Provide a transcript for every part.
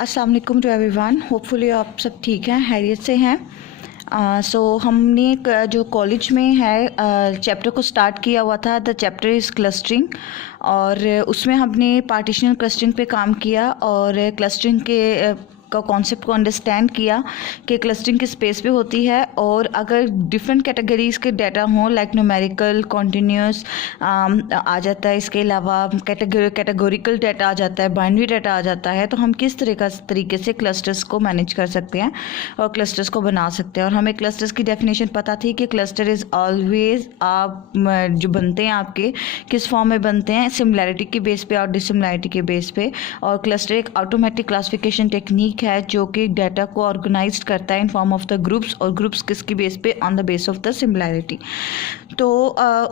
अस्सलाम वालेकुम to everyone. Hopefully आप सब ठीक हैं, खैरियत से हैं। हमने जो कॉलेज में है चैप्टर को स्टार्ट किया हुआ था, द चैप्टर इज़ क्लस्टरिंग, और उसमें हमने पार्टीशनल क्लस्टरिंग पे काम किया और क्लस्टरिंग के का कॉन्सेप्ट को अंडरस्टैंड किया कि क्लस्टरिंग किस स्पेस पे होती है, और अगर डिफरेंट कैटेगरीज़ के डाटा हों लाइक न्यूमेरिकल, कॉन्टीन्यूस आ जाता है, इसके अलावा कैटेगोरिकल डाटा आ जाता है, बाइनरी डाटा आ जाता है, तो हम किस तरीके से क्लस्टर्स को मैनेज कर सकते हैं और क्लस्टर्स को बना सकते हैं। और हमें क्लस्टर्स की डेफिनेशन पता थी कि क्लस्टर इज़ ऑलवेज आप जो बनते हैं आपके किस फॉर्म में बनते हैं, सिमिलैरिटी के बेस पे और डिसिमिलैरिटी के बेस पे। और क्लस्टर एक ऑटोमेटिक क्लासिफिकेशन टेक्निक है जो कि डाटा को ऑर्गेनाइज्ड करता है in form of the groups, और ग्रुप्स किसकी बेस पे, on the base of the similarity. तो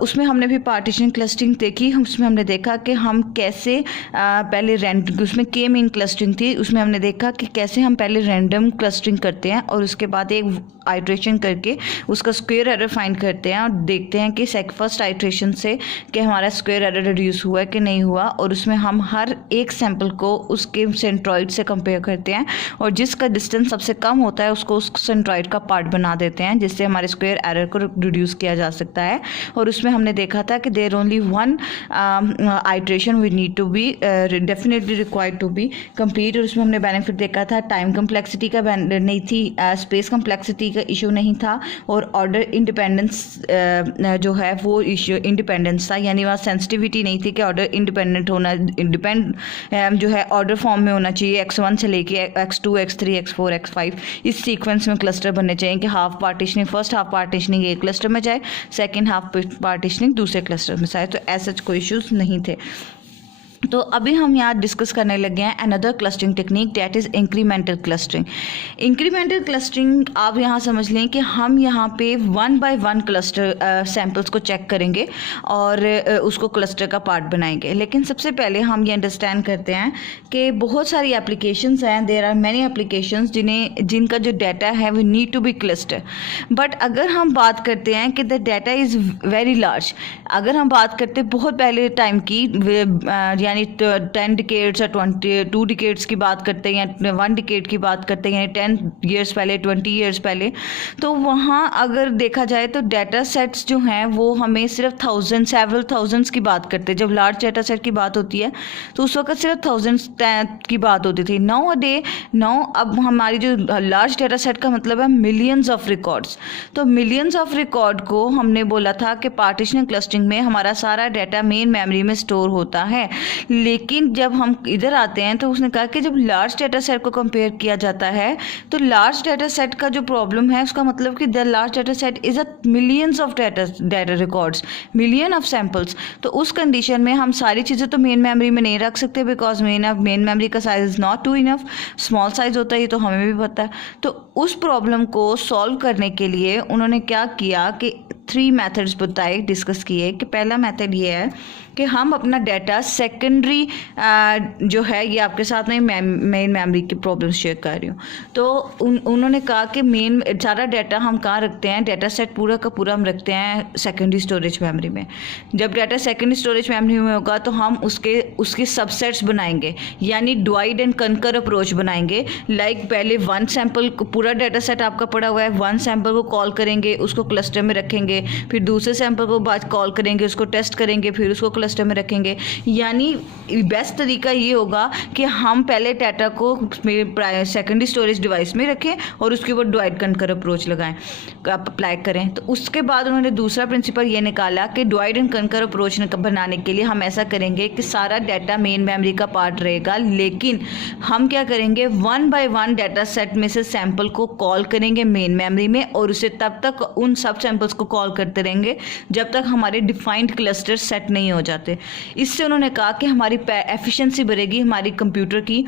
उसमें हमने भी पार्टीशन क्लस्टरिंग देखी। उसमें हमने देखा कि हम कैसे पहले उसमें के मीन क्लस्टरिंग थी, उसमें हमने देखा कि कैसे हम पहले रैंडम क्लस्टरिंग करते हैं और उसके बाद एक आइट्रेशन करके उसका स्क्वायर एरर फाइंड करते हैं और देखते हैं कि फर्स्ट आइट्रेशन से कि हमारा स्क्वायर एरर रिड्यूस हुआ है कि नहीं हुआ, और उसमें हम हर एक सैंपल को उसके सेंट्रॉइड से कंपेयर करते हैं और जिसका डिस्टेंस सबसे कम होता है उसको उस सेंट्रॉइड का पार्ट बना देते हैं, जिससे हमारे स्क्वायर एरर को रिड्यूस किया जा सकता है। और उसमें हमने देखा था कि there only one iteration we need to be definitely required to be complete. और उसमें हमने बेनिफिट देखा था, टाइम कम्प्लेक्सिटी का नहीं थी, स्पेस कम्प्लेक्सिटी का इशू नहीं था, और ऑर्डर इंडिपेंडेंस जो है वो इशू इंडिपेंडेंस था, यानी वहाँ सेंसिटिविटी नहीं थी कि ऑर्डर इंडिपेंडेंट होना, जो है ऑर्डर फॉर्म में होना चाहिए, x1 से लेके x2, x3, x4, x5 इस सीक्वेंस में क्लस्टर बनने चाहिए कि half partitioning, first half partitioning एक क्लस्टर में जाए, सेकेंड हाफ पार्टीशनिंग दूसरे क्लस्टर में जाए। तो ऐसे कोई इश्यूज नहीं थे। तो अभी हम यहाँ डिस्कस करने लगे हैं another clustering technique, that is incremental clustering. Incremental clustering आप यहाँ समझ लें कि हम यहाँ पे 1 बाय 1 क्लस्टर सैम्पल्स को चेक करेंगे और उसको क्लस्टर का पार्ट बनाएंगे। लेकिन सबसे पहले हम ये अंडरस्टैंड करते हैं कि बहुत सारी एप्लीकेशंस हैं, देयर आर मैनी एप्लीकेशंस जिनका जो डाटा है वो need to be cluster. But अगर हम बात करते हैं कि the data is very large, अगर हम बात करते हैं बहुत पहले टाइम की, यानी 10 डिकेड्स या 22 डिकेड्स की बात करते हैं या 1 डिकेड की बात करते हैं, यानी 10 ईयर्स पहले, 20 ईयर्स पहले, तो वहाँ अगर देखा जाए तो डाटा सेट्स जो हैं वो हमें सिर्फ सेवरल थाउजेंड्स की बात करते हैं। जब लार्ज डाटा सेट की बात होती है तो उस वक्त सिर्फ थाउजेंड्स की बात होती थी। नाउ अब हमारी जो लार्ज डाटा सेट का मतलब है मिलियंस ऑफ रिकॉर्ड्स। तो मिलियंस ऑफ रिकॉर्ड को हमने बोला था कि पार्टीशनल क्लस्टरिंग में हमारा सारा डाटा मेन मेमोरी में स्टोर होता है। लेकिन जब हम इधर आते हैं तो उसने कहा कि जब लार्ज डाटा सेट को कंपेयर किया जाता है तो लार्ज डाटा सेट का जो प्रॉब्लम है उसका मतलब कि the large data set is a millions of data records, million of samples. तो उस कंडीशन में हम सारी चीज़ें तो मेन मेमोरी में नहीं रख सकते, बिकॉज मेन मेमोरी का size is not too enough, small size होता है, ये तो हमें भी पता है। तो उस प्रॉब्लम को सॉल्व करने के लिए उन्होंने क्या किया कि 3 मेथड्स बताए, डिस्कस किए। कि पहला मेथड ये है कि हम अपना डाटा सेकेंडरी जो है, ये आपके साथ में मेन मेमोरी की प्रॉब्लम शेयर कर रही हूँ। तो उन्होंने कहा कि मेन सारा डाटा हम कहाँ रखते हैं, डाटा सेट पूरा का पूरा हम रखते हैं सेकेंडरी स्टोरेज मेमोरी में। जब डाटा सेकेंडरी स्टोरेज मेमोरी में होगा तो हम उसके सबसेट्स बनाएंगे, यानी डिवाइड एंड कनकर अप्रोच बनाएंगे। लाइक पहले 1 सैम्पल, पूरा डाटा सेट आपका पड़ा हुआ है, 1 सैम्पल को कॉल करेंगे, उसको क्लस्टर में रखेंगे, फिर दूसरे सैंपल को बाद कॉल करेंगे, उसको टेस्ट करेंगे, फिर उसको क्लस्टर में रखेंगे। यानी बेस्ट तरीका ये होगा कि हम पहले डाटा को सेकेंडरी स्टोरेज डिवाइस में रखें और उसके ऊपर डिवाइड कर अप्रोच लगाएं, अप्लाई करें। तो उसके बाद उन्होंने दूसरा प्रिंसिपल ये निकाला कि डिवाइड एंड कंकर अप्रोच बनाने के लिए हम ऐसा करेंगे कि सारा डाटा मेन मेमोरी का पार्ट रहेगा, लेकिन हम क्या करेंगे, 1 बाय 1 डाटा सेट में से सैंपल को कॉल करेंगे मेन मेमोरी में, और उसे तब तक उन सब सैंपल्स को कॉल करते रहेंगे जब तक हमारे डिफाइंड क्लस्टर सेट नहीं हो जाते। इससे उन्होंने कहा कि हमारी एफिशिएंसी बढ़ेगी हमारी कंप्यूटर की।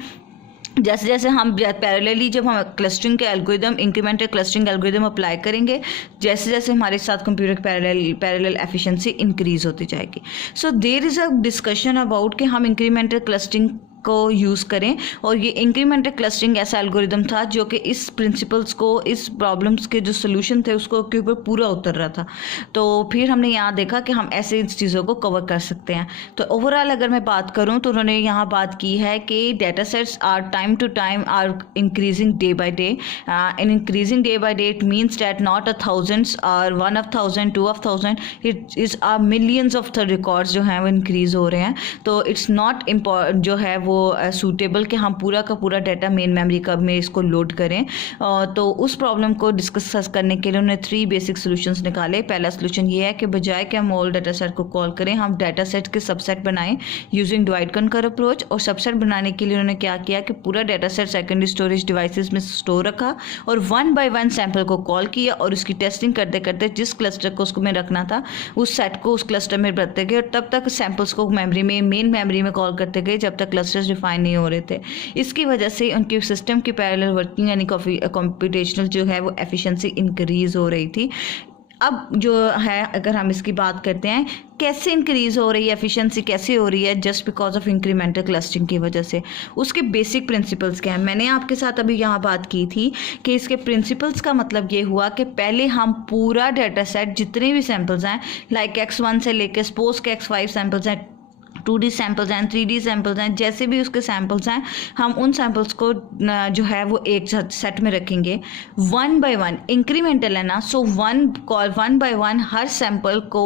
जैसे जैसे हम पैरेलली जब हम क्लस्टरिंग के algorithm, incremental clustering algorithm apply करेंगे, जैसे जैसे हमारे साथ कंप्यूटर पैरेलल एफिशिएंसी इंक्रीज होती जाएगी। So there is a discussion about कि हम इंक्रीमेंटल क्लस्टरिंग को यूज़ करें। और ये इंक्रीमेंटल क्लस्टरिंग ऐसा एल्गोरिदम था जो कि इस प्रिंसिपल्स को, इस प्रॉब्लम्स के जो सोल्यूशन थे उसको के ऊपर पूरा उतर रहा था। तो फिर हमने यहाँ देखा कि हम ऐसे चीज़ों को कवर कर सकते हैं। तो ओवरऑल अगर मैं बात करूँ तो उन्होंने यहाँ बात की है कि data sets are time to time are increasing day by day, and increasing day by day it means that not a thousands और 1 of 1000 2 of 1000, it is a millions of the records जो हैं वो increase हो रहे हैं। तो it's not important जो है वो सूटेबल कि हम पूरा का पूरा डाटा मेन मेमोरी कब में इसको लोड करें। तो उस प्रॉब्लम को डिस्कस करने के लिए उन्होंने 3 बेसिक सोल्यूशंस निकाले। पहला सोल्यूशन ये है कि बजाय कि हम ऑल डाटा सेट को कॉल करें, हम डाटा सेट के सबसेट बनाएं यूजिंग डिवाइड कनकर अप्रोच। और सबसेट बनाने के लिए उन्होंने क्या किया कि पूरा data set secondary storage devices में स्टोर रखा और 1 by 1 सैंपल को कॉल किया और उसकी टेस्टिंग करते करते जिस क्लस्टर को उसको में रखना था उस सेट को उस क्लस्टर में रखते गए और तब तक सैंपल्स को मेमोरी में, मेन मेमोरी में कॉल करते गए जब तक क्लस्टर्स डिफाइन नहीं हो रहे थे। इसकी वजह से उनकी सिस्टम की पैरेलल वर्किंग यानी कंप्यूटेशनल जो है वो एफिशिएंसी इंक्रीज हो रही थी। अब जो है अगर हम इसकी बात करते हैं कैसे इंक्रीज हो रही है एफिशिएंसी, कैसे हो रही है, just because of incremental clustering की वजह से। उसके बेसिक प्रिंसिपल्स क्या हैं, मैंने आपके साथ अभी यहाँ बात की थी कि इसके प्रिंसिपल्स का मतलब ये हुआ कि पहले हम पूरा डाटा सेट जितने भी सैम्पल्स हैं, लाइक X1 से लेकर सपोज के X5 सैम्पल्स हैं, 2D सैम्पल्स हैं, 3D सैम्पल्स हैं, जैसे भी उसके सैम्पल्स हैं, हम उन सैम्पल्स को जो है वो एक सेट में रखेंगे 1 by 1। इंक्रीमेंटल है ना, सो 1 by 1 हर सैम्पल को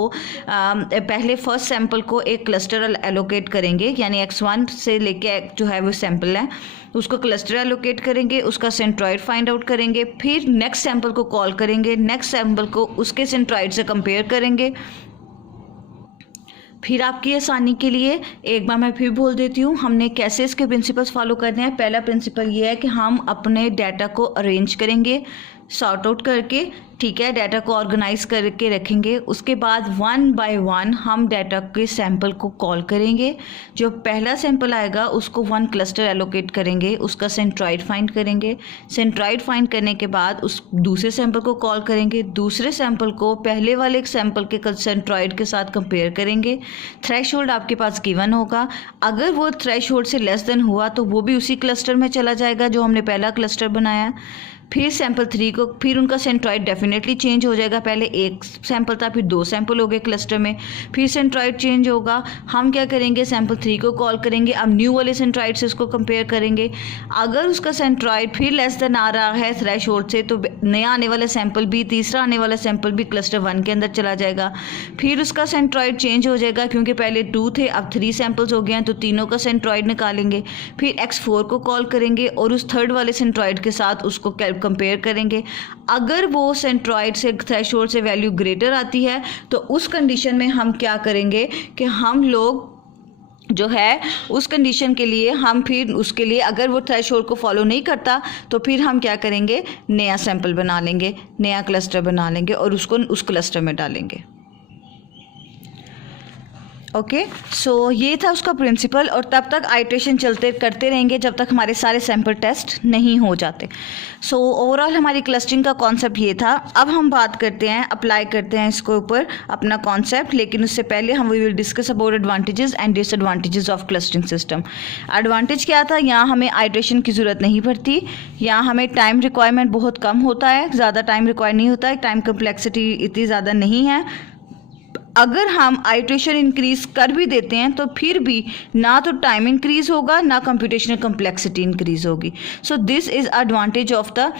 पहले फर्स्ट सैम्पल को एक क्लस्टर एलोकेट करेंगे, यानी X1 से लेके जो है वो सैम्पल है उसको क्लस्टर एलोकेट करेंगे, उसका सेंट्रॉइड फाइंड आउट करेंगे, फिर नेक्स्ट सैम्पल को कॉल करेंगे, नेक्स्ट सैम्पल को उसके सेंट्रॉइड से कंपेयर करेंगे। फिर आपकी आसानी के लिए एक बार मैं फिर बोल देती हूँ हमने कैसे इसके प्रिंसिपल्स फॉलो करने हैं। पहला प्रिंसिपल ये है कि हम अपने डाटा को अरेंज करेंगे, सॉर्ट आउट करके, ठीक है, डाटा को ऑर्गेनाइज करके रखेंगे। उसके बाद 1 by 1 हम डाटा के सैंपल को कॉल करेंगे। जो पहला सैंपल आएगा उसको 1 क्लस्टर एलोकेट करेंगे, उसका सेंट्रॉइड फाइंड करेंगे, सेंट्रॉइड फाइंड करने के बाद उस दूसरे सैंपल को कॉल करेंगे, दूसरे सैंपल को पहले वाले एक सैंपल के सेंट्रॉइड के साथ कंपेयर करेंगे। थ्रेशहोल्ड आपके पास गिवन होगा, अगर वो थ्रेशहोल्ड से लेस देन हुआ तो वो भी उसी क्लस्टर में चला जाएगा जो हमने पहला क्लस्टर बनाया। फिर सैंपल 3 को, फिर उनका सेंट्रॉइड डेफिनेटली चेंज हो जाएगा, पहले एक सैंपल था फिर 2 सैंपल हो गए क्लस्टर में, फिर सेंट्रॉइड चेंज होगा। हम क्या करेंगे, सैंपल 3 को कॉल करेंगे, अब न्यू वाले सेंट्रॉइड से उसको कंपेयर करेंगे। अगर उसका सेंट्रॉइड फिर लेस देन आ रहा है थ्रेशहोल्ड से तो नया आने वाला सैंपल भी, तीसरा आने वाला सैंपल भी क्लस्टर 1 के अंदर चला जाएगा। फिर उसका सेंट्रॉइड चेंज हो जाएगा क्योंकि पहले 2 थे अब 3 सैंपल्स हो गए हैं तो तीनों का सेंट्रॉइड निकालेंगे। फिर X4 को कॉल करेंगे और उस थर्ड वाले सेंट्रॉइड के साथ उसको कंपेयर करेंगे। अगर वो सेंट्रॉइड से थ्रेशहोल्ड से वैल्यू ग्रेटर आती है तो उस कंडीशन में हम क्या करेंगे कि हम लोग जो है उस कंडीशन के लिए हम फिर उसके लिए अगर वो थ्रेशहोल्ड को फॉलो नहीं करता तो फिर हम क्या करेंगे, नया सैंपल बना लेंगे, नया क्लस्टर बना लेंगे और उसको उस क्लस्टर में डालेंगे। ओके, सो ये था उसका प्रिंसिपल और तब तक आइट्रेशन चलते करते रहेंगे जब तक हमारे सारे सैंपल टेस्ट नहीं हो जाते। सो ओवरऑल हमारी क्लस्टरिंग का कॉन्सेप्ट ये था। अब हम बात करते हैं, अप्लाई करते हैं इसके ऊपर अपना कॉन्सेप्ट, लेकिन उससे पहले हम we will discuss about advantages and disadvantages of clustering system. Advantage क्या था, यहाँ हमें आइट्रेशन की ज़रूरत नहीं पड़ती, यहाँ हमें टाइम रिक्वायरमेंट बहुत कम होता है, ज़्यादा टाइम रिक्वायर नहीं होता है, टाइम कम्प्लेक्सिटी इतनी ज़्यादा नहीं है। अगर हम आइट्रेशन इंक्रीज कर भी देते हैं तो फिर भी ना तो टाइम इंक्रीज होगा ना कंप्यूटेशनल कम्प्लेक्सिटी इंक्रीज होगी। So this is advantage of the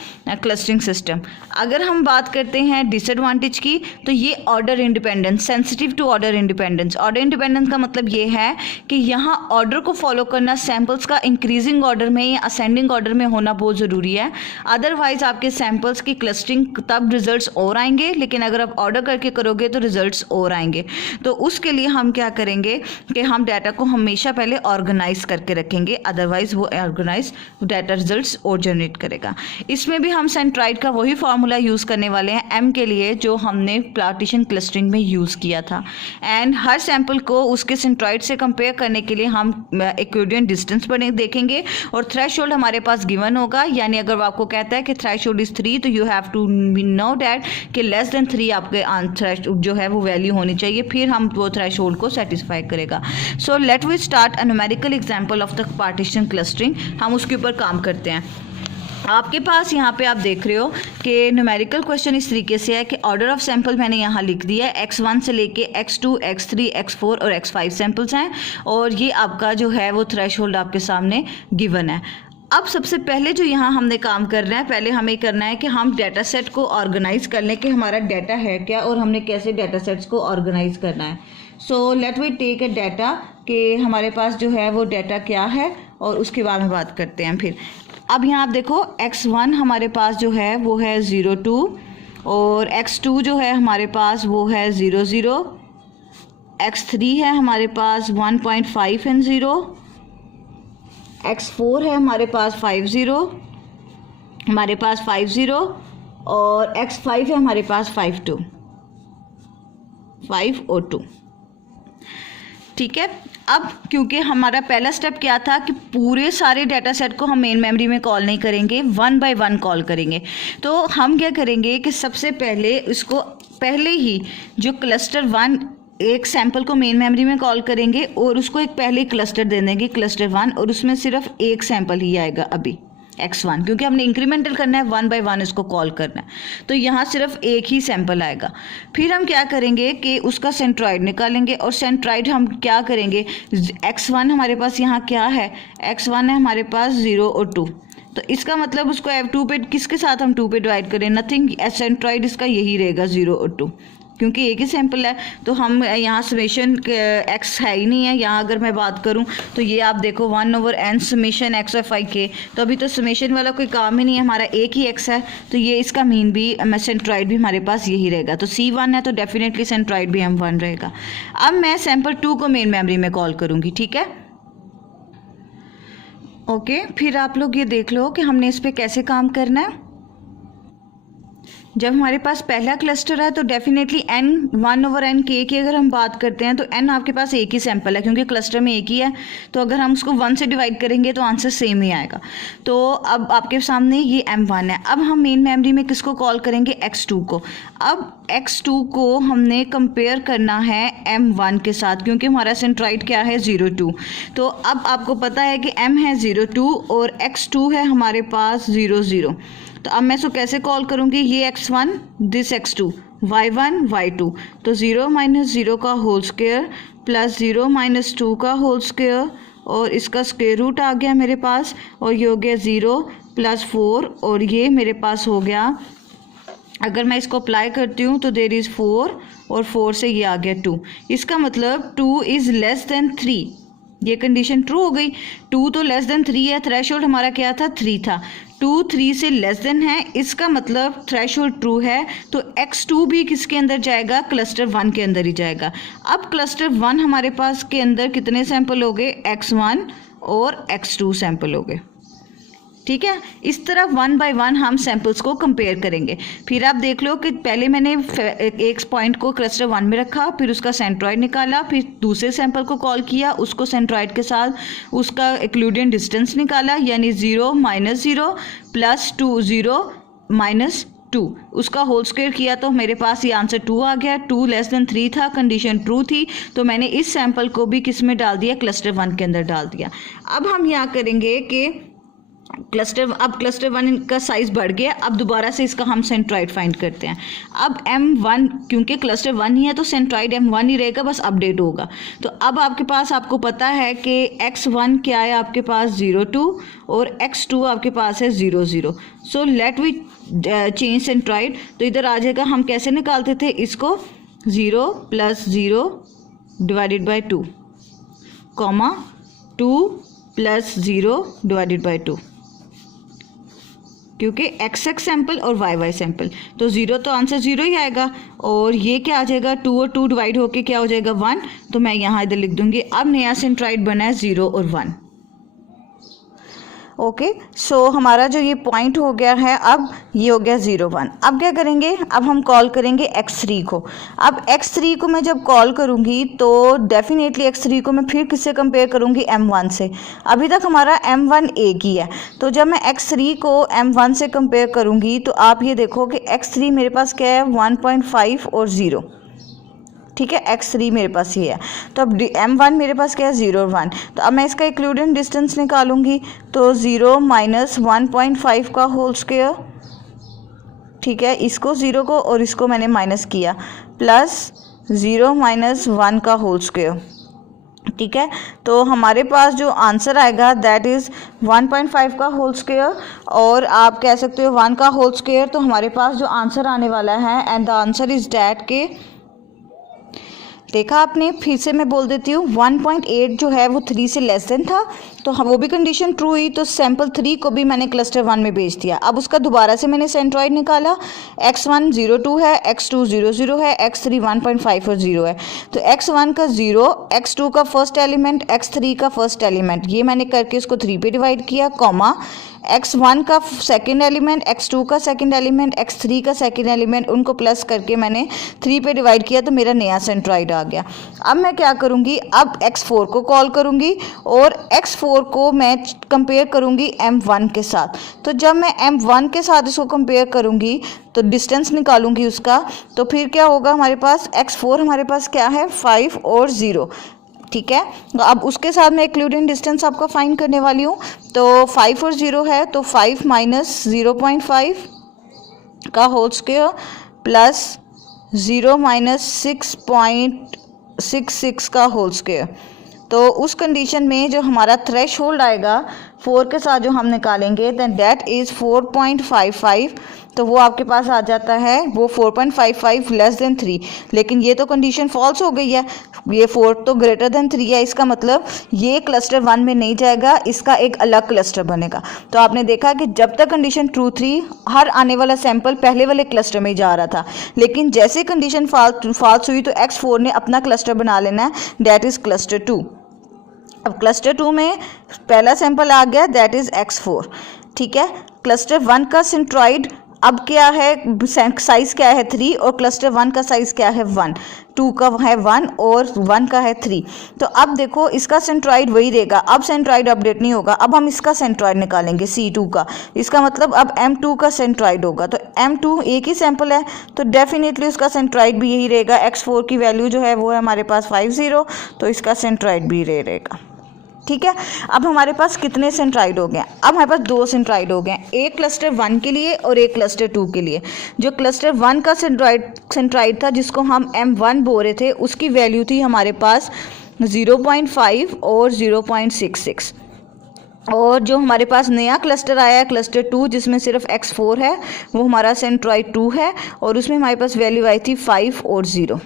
clustering system. अगर हम बात करते हैं डिसएडवांटेज की तो ये order independence, sensitive to order independence. Order independence का मतलब ये है कि यहाँ ऑर्डर को फॉलो करना सैम्पल्स का इंक्रीजिंग ऑर्डर में या असेंडिंग ऑर्डर में होना बहुत ज़रूरी है। अदरवाइज आपके सैम्पल्स की क्लस्टरिंग तब रिजल्ट्स और आएंगे, लेकिन अगर आप ऑर्डर करके करोगे तो रिजल्ट्स और आएंगे। तो उसके लिए हम क्या करेंगे कि हम डाटा को हमेशा पहले ऑर्गेनाइज करके रखेंगे, अदरवाइज वो ऑर्गेनाइज डाटा रिजल्ट्स और जनरेट करेगा। इसमें भी हम सेंट्रॉइड का वही फार्मूला यूज़ करने वाले हैं M के लिए जो हमने पार्टीशन क्लस्टरिंग में यूज़ किया था। एंड हर सैंपल को उसके सेंट्रॉइड से कंपेयर करने के लिए हम इक्विवेलेंट डिस्टेंस पर देखेंगे और थ्रेशहोल्ड हमारे पास गिवन होगा, यानी अगर वो आपको कहता है कि थ्रेशहोल्ड इज़ 3 तो you have to know that कि लेस देन 3 आपके थ्रेशहोल्ड जो है वो वैल्यू होनी होनी चाहिए, फिर हम वो थ्रेशोल्ड को सेटिस्फाई करेगा। So let we start a numerical example of the partition clustering. हम उसके ऊपर काम करते हैं। आपके पास यहाँ पे आप देख रहे हो कि न्यूमेरिकल क्वेश्चन इस तरीके से है कि ऑर्डर ऑफ सैंपल मैंने यहाँ लिख दिया है, x1 से लेके x2, x3, x4 और x5 सैंपल्स हैं, और ये आपका जो है वो थ्रेशोल्ड आपके सामने गिवन है। अब सबसे पहले जो यहाँ हमने काम करना है, पहले हमें करना है कि हम डेटा सेट को ऑर्गेनाइज कर लें कि हमारा डाटा है क्या और हमने कैसे डाटा सेट्स को ऑर्गेनाइज करना है। So let we take a data कि हमारे पास जो है वो डाटा क्या है, और उसके बाद में बात करते हैं फिर। अब यहाँ आप देखो x1 हमारे पास जो है वो है 0.2, और x2 जो है हमारे पास वो है 0.0, x3 है हमारे पास 1.5 and 0, x4 है हमारे पास 50, हमारे पास 50, और x5 है हमारे पास 5 और 2। ठीक है। अब क्योंकि हमारा पहला स्टेप क्या था कि पूरे सारे डाटा सेट को हम मेन मेमोरी में कॉल नहीं करेंगे, 1 बाय 1 कॉल करेंगे। तो हम क्या करेंगे कि सबसे पहले इसको पहले ही जो क्लस्टर 1 एक सैंपल को मेन मेमोरी में कॉल करेंगे और उसको एक पहले क्लस्टर दे देंगे क्लस्टर 1, और उसमें सिर्फ एक सैंपल ही आएगा अभी x1, क्योंकि हमने इंक्रीमेंटल करना है, 1 बाय 1 इसको कॉल करना है, तो यहाँ सिर्फ एक ही सैंपल आएगा। फिर हम क्या करेंगे कि उसका सेंट्रॉइड निकालेंगे, और सेंट्रॉइड हम क्या करेंगे, x1 हमारे पास यहाँ क्या है, x1 है हमारे पास 0 और 2, तो इसका मतलब उसको f2 पे किसके साथ हम 2 पे डिवाइड करें, नथिंग, सेंट्रॉइड इसका यही रहेगा 0 और 2, क्योंकि एक ही सैंपल है। तो हम यहाँ समेशन x है ही नहीं है, यहाँ अगर मैं बात करूँ तो ये आप देखो 1/n summation x of i k, तो अभी तो समेशन वाला कोई काम ही नहीं है, हमारा एक ही x है, तो ये इसका मीन भी सेंट्रॉइड भी हमारे पास यही रहेगा। तो c1 है तो डेफिनेटली सेंट्रॉइड भी m1 रहेगा। अब मैं सैंपल 2 को मेन मेमोरी में कॉल करूँगी, ठीक है। ओके, फिर आप लोग ये देख लो कि हमने इस पर कैसे काम करना है। जब हमारे पास पहला क्लस्टर है तो डेफिनेटली n 1/n की अगर हम बात करते हैं तो n आपके पास एक ही सैंपल है, क्योंकि क्लस्टर में एक ही है, तो अगर हम उसको 1 से डिवाइड करेंगे तो आंसर सेम ही आएगा। तो अब आपके सामने ये m1 है। अब हम मेन मेमोरी में किसको कॉल करेंगे, x2 को। अब x2 को हमने कंपेयर करना है m1 के साथ, क्योंकि हमारा सेंट्रॉइड क्या है 0.2, तो अब आपको पता है कि m है 0.2 और x2 है हमारे पास 0.0, तो अब मैं इसको कैसे कॉल करूँगी, ये x1 this x2, y1 y2, तो 0 - 0 का होल स्क्वायर प्लस 0 - 2 का होल स्क्वायर, और इसका स्क्वायर रूट आ गया मेरे पास, और ये हो गया 0 + 4, और ये मेरे पास हो गया, अगर मैं इसको अप्लाई करती हूँ तो देयर इज़ 4, और 4 से ये आ गया 2। इसका मतलब 2 इज़ लेस देन 3, ये कंडीशन ट्रू हो गई। 2 तो लेस देन 3 है, थ्रेशोल्ड हमारा क्या था, 3 था, 2 3 से लेस देन है, इसका मतलब थ्रेशोल्ड ट्रू है, तो x2 भी किसके अंदर जाएगा, क्लस्टर 1 के अंदर ही जाएगा। अब क्लस्टर 1 हमारे पास के अंदर कितने सैंपल हो गए, x1 और x2 सैंपल हो गए, ठीक है। इस तरह 1 बाय 1 हम सैंपल्स को कंपेयर करेंगे। फिर आप देख लो कि पहले मैंने एक पॉइंट को क्लस्टर 1 में रखा, फिर उसका सेंट्रॉइड निकाला, फिर दूसरे सैंपल को कॉल किया, उसको सेंट्रॉइड के साथ उसका यूक्लिडियन डिस्टेंस निकाला, यानी 0 - 0 + 2 0 - 2, उसका होल स्क्वायर किया तो मेरे पास ये आंसर 2 आ गया। 2 लेस देन 3 था, कंडीशन ट्रू थी, तो मैंने इस सैंपल को भी किस में डाल दिया, क्लस्टर 1 के अंदर डाल दिया। अब हम यहाँ करेंगे कि क्लस्टर 1 का साइज बढ़ गया, अब दोबारा से इसका हम सेंट्रॉइड फाइंड करते हैं। अब m1, क्योंकि क्लस्टर 1 ही है तो सेंट्रॉइड m1 ही रहेगा, बस अपडेट होगा। तो अब आपको पता है कि x1 क्या है, आपके पास 0.2 और x2 आपके पास है 0.0। So let we change centroid, तो इधर आ जाएगा, हम कैसे निकालते थे इसको, 0 + 0 / 2, 2 + 0 / 2, क्योंकि x सैंपल और y सैंपल, तो 0 तो आंसर 0 ही आएगा, और ये क्या आ जाएगा, 2 और 2 डिवाइड होके क्या हो जाएगा, 1, तो मैं यहाँ इधर लिख दूंगी। अब नया सेंट्रॉइड बना है 0 और 1। ओके, सो हमारा जो ये पॉइंट हो गया है, अब ये हो गया 0 1। अब क्या करेंगे, अब हम कॉल करेंगे x3 को। अब x3 को मैं जब कॉल करूँगी तो डेफिनेटली x3 को मैं फिर किससे कंपेयर करूँगी, m1 से। अभी तक हमारा m1 एक ही है, तो जब मैं x3 को m1 से कंपेयर करूँगी तो आप ये देखो कि x3 मेरे पास क्या है, 1.5 और 0, ठीक है, x3 मेरे पास ये है। तो अब m1 मेरे पास क्या है 0 और 1, तो अब मैं इसका इक्लूडेंट डिस्टेंस निकालूंगी, तो 0 माइनस 1.5 का होल स्क्वायर, ठीक है, इसको 0 को और इसको मैंने माइनस किया, प्लस 0 माइनस 1 का होल स्क्वायर, ठीक है। तो हमारे पास जो आंसर आएगा दैट इज़ 1.5 का होल स्क्वायर, और आप कह सकते हो 1 का होल स्क्वायर। तो हमारे पास जो आंसर आने वाला है and the answer is that के, देखा आपने, फिर से मैं बोल देती हूँ, 1.8 जो है वो 3 से लेस देन था, तो वो भी कंडीशन ट्रू हुई, तो सैम्पल 3 को भी मैंने क्लस्टर 1 में भेज दिया। अब उसका दोबारा से मैंने सेंट्रॉइड निकाला, x1 0.2 है, x2 0.0 है, x3 1.5 और 0 है। तो x1 का 0, x2 का फर्स्ट एलिमेंट, x3 का फर्स्ट एलिमेंट, ये मैंने करके इसको 3 पे डिवाइड किया, कॉमा x1 का सेकंड एलिमेंट, x2 का सेकंड एलिमेंट, x3 का सेकंड एलिमेंट, उनको प्लस करके मैंने 3 पे डिवाइड किया, तो मेरा नया सेंट्रॉइड आ गया। अब मैं क्या करूँगी, अब x4 को कॉल करूँगी और x4 को मैं कंपेयर करूँगी m1 के साथ। तो जब मैं m1 के साथ इसको कंपेयर करूँगी तो डिस्टेंस निकालूँगी उसका, तो फिर क्या होगा, हमारे पास x4 हमारे पास क्या है 5 और 0, ठीक है। तो अब उसके साथ मैं इक्लूडेंट डिस्टेंस आपका फाइंड करने वाली हूँ। तो 5 और 0 है, तो 5 माइनस 0.5 का होल स्क्वायर प्लस 0 माइनस 6.66 का होल स्क्वायर। तो उस कंडीशन में जो हमारा थ्रेश होल्ड आएगा 4 के साथ जो हम निकालेंगे, दैन डैट इज़ 4.55, तो वो आपके पास आ जाता है, वो 4.55 लेस देन 3। लेकिन ये तो कंडीशन फॉल्स हो गई है, ये 4 तो ग्रेटर देन 3 है, इसका मतलब ये क्लस्टर 1 में नहीं जाएगा, इसका एक अलग क्लस्टर बनेगा। तो आपने देखा कि जब तक कंडीशन ट्रू थी, हर आने वाला सैंपल पहले वाले क्लस्टर में ही जा रहा था, लेकिन जैसे कंडीशन फॉल्स हुई तो x4 ने अपना क्लस्टर बना लेना है, दैट इज़ क्लस्टर 2। अब क्लस्टर 2 में पहला सैंपल आ गया, दैट इज़ x4, ठीक है। क्लस्टर 1 का सेंट्रॉइड अब क्या है, साइज़ क्या है 3, और क्लस्टर 1 का साइज़ क्या है 1, 2 का है 1 और 1 का है 3। तो अब देखो इसका सेंट्रॉइड वही रहेगा, अब सेंट्रॉइड अपडेट नहीं होगा, अब हम इसका सेंट्रॉइड निकालेंगे C2 का, इसका मतलब अब M2 का सेंट्रॉइड होगा। तो M2 एक ही सैंपल है, तो डेफिनेटली उसका सेंट्रॉइड भी यही रहेगा, x4 की वैल्यू जो है वो है हमारे पास 50, तो इसका सेंट्रॉइड भी रहेगा, ठीक है। अब हमारे पास कितने सेंट्राइड हो गए, अब हमारे पास 2 सेंट्राइड हो गए, एक क्लस्टर 1 के लिए और एक क्लस्टर 2 के लिए। जो क्लस्टर 1 का सेंट्राइड था, जिसको हम M1 बोल रहे थे, उसकी वैल्यू थी हमारे पास 0.5 और 0.66। और जो हमारे पास नया क्लस्टर आया है क्लस्टर 2, जिसमें सिर्फ x4 है, वो हमारा सेंट्राइड 2 है, और उसमें हमारे पास वैल्यू आई थी 5 और 0,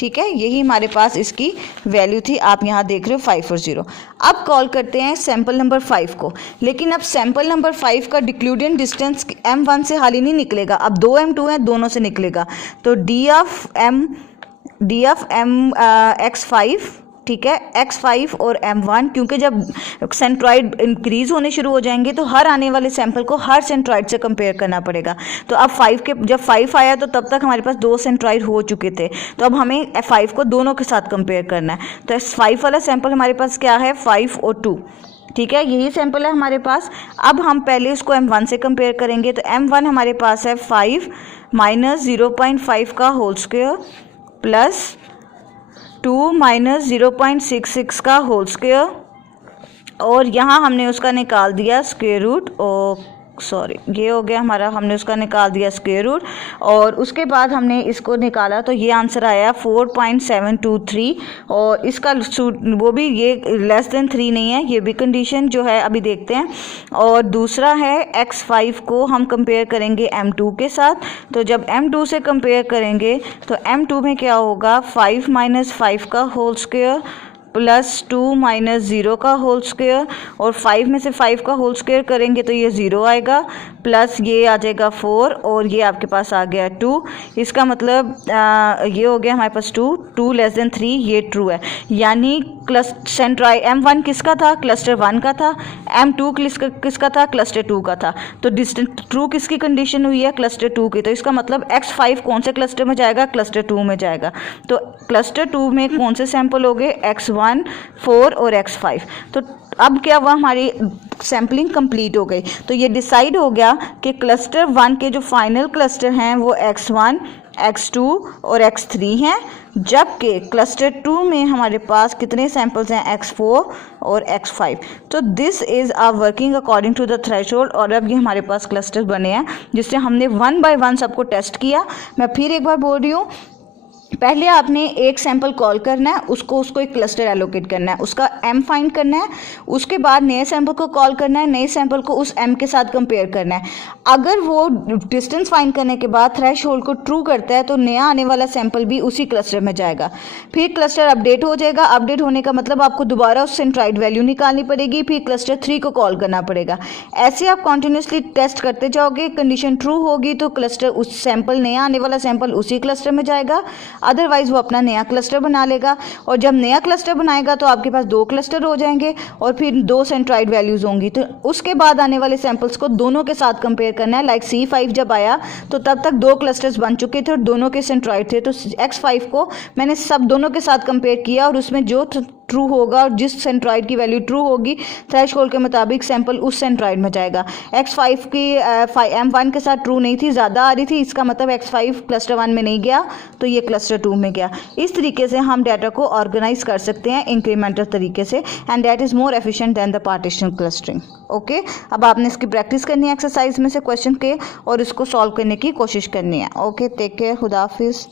ठीक है। यही हमारे पास इसकी वैल्यू थी, आप यहाँ देख रहे हो 5 और 0। अब कॉल करते हैं सैंपल नंबर 5 को, लेकिन अब सैंपल नंबर 5 का डिक्लूडेंट डिस्टेंस m1 से हाल ही नहीं निकलेगा, अब 2 m2 है, दोनों से निकलेगा। तो d ऑफ m x5, ठीक है, x5 और m1, क्योंकि जब सेंट्रॉइड इंक्रीज होने शुरू हो जाएंगे तो हर आने वाले सैंपल को हर सेंट्रॉइड से कंपेयर करना पड़ेगा। तो अब 5 के जब 5 आया तो तब तक हमारे पास 2 सेंट्रॉइड हो चुके थे, तो अब हमें 5 को दोनों के साथ कंपेयर करना है। तो 5 वाला सैंपल हमारे पास क्या है 5 और 2, ठीक है, यही सैंपल है हमारे पास। अब हम पहले इसको m1 से कंपेयर करेंगे, तो m1 हमारे पास है 5 माइनस 0.5 का होल स्क्वायर प्लस 2 माइनस 0.66 का होल स्क्वायर, और यहाँ हमने उसका निकाल दिया स्क्वायर रूट, और सॉरी ये हो गया हमारा, हमने उसका निकाल दिया स्क्वायर रूट, और उसके बाद हमने इसको निकाला तो ये आंसर आया 4.723, और इसका वो भी ये लेस देन 3 नहीं है, ये भी कंडीशन जो है अभी देखते हैं। और दूसरा है x5 को हम कंपेयर करेंगे m2 के साथ, तो जब m2 से कंपेयर करेंगे तो m2 में क्या होगा 5 माइनस 5 का होल स्क्वायर प्लस 2 माइनस 0 का होल स्क्वायर, और 5 में से 5 का होल स्क्वायर करेंगे तो ये 0 आएगा, प्लस ये आ जाएगा 4, और ये आपके पास आ गया 2। इसका मतलब ये हो गया हमारे पास 2 लेस देन 3, ये ट्रू है। यानी सेंट्रॉइड m1 किसका था, क्लस्टर 1 का था, m2 किसका था, क्लस्टर 2 का था। तो डिस्टेंस ट्रू किसकी कंडीशन हुई है, क्लस्टर 2 की। तो इसका मतलब x5 कौन से क्लस्टर में जाएगा, क्लस्टर 2 में जाएगा। तो क्लस्टर 2 में कौन से सैंपल हो गए, x1, 4 और x5। तो अब क्या हुआ, हमारी सैम्पलिंग कंप्लीट हो गई। तो ये डिसाइड हो गया कि क्लस्टर 1 के जो फाइनल क्लस्टर हैं वो x1, x2 और x3 हैं, जबकि क्लस्टर 2 में हमारे पास कितने सैंपल्स हैं, x4 और x5। तो this is a working according to the threshold. और अब ये हमारे पास क्लस्टर बने हैं जिससे हमने 1 बाय 1 सबको टेस्ट किया। मैं फिर एक बार बोल रही हूँ, पहले आपने एक सैंपल कॉल करना है, उसको एक क्लस्टर एलोकेट करना है, उसका m फाइंड करना है, उसके बाद नए सैंपल को कॉल करना है, नए सैंपल को उस m के साथ कंपेयर करना है। अगर वो डिस्टेंस फाइंड करने के बाद थ्रेशोल्ड को ट्रू करता है तो नया आने वाला सैंपल भी उसी क्लस्टर में जाएगा। फिर क्लस्टर अपडेट हो जाएगा। अपडेट होने का मतलब आपको दोबारा उस सेंट्राइड वैल्यू निकालनी पड़ेगी, फिर क्लस्टर 3 को कॉल करना पड़ेगा। ऐसे आप कॉन्टिन्यूसली टेस्ट करते जाओगे। कंडीशन ट्रू होगी तो क्लस्टर उस सैंपल, नया आने वाला सैंपल उसी क्लस्टर में जाएगा, अदरवाइज वो अपना नया क्लस्टर बना लेगा। और जब नया क्लस्टर बनाएगा तो आपके पास 2 क्लस्टर हो जाएंगे और फिर 2 सेंट्राइड वैल्यूज होंगी। तो उसके बाद आने वाले सैंपल्स को दोनों के साथ कंपेयर करना है। लाइक C5 जब आया तो तब तक 2 क्लस्टर्स बन चुके थे और दोनों के सेंट्राइड थे, तो X5 को मैंने सब दोनों के साथ कंपेयर किया और उसमें जो ट्रू होगा और जिस सेंट्राइड की वैल्यू ट्रू होगी थ्रेशोल्ड के मुताबिक सैंपल उस सेंट्राइड में जाएगा। X5 की M1 के साथ ट्रू नहीं थी, ज़्यादा आ रही थी, इसका मतलब X5 क्लस्टर 1 में नहीं गया तो ये क्लस्टर 2 में गया। इस तरीके से हम डाटा को ऑर्गेनाइज कर सकते हैं इंक्रीमेंटल तरीके से, and that is more efficient than the partition clustering. Okay, अब आपने इसकी प्रैक्टिस करनी है एक्सरसाइज में से क्वेश्चन के और इसको सॉल्व करने की कोशिश करनी है। ओके, टेक केयर, खुदा हाफिज़।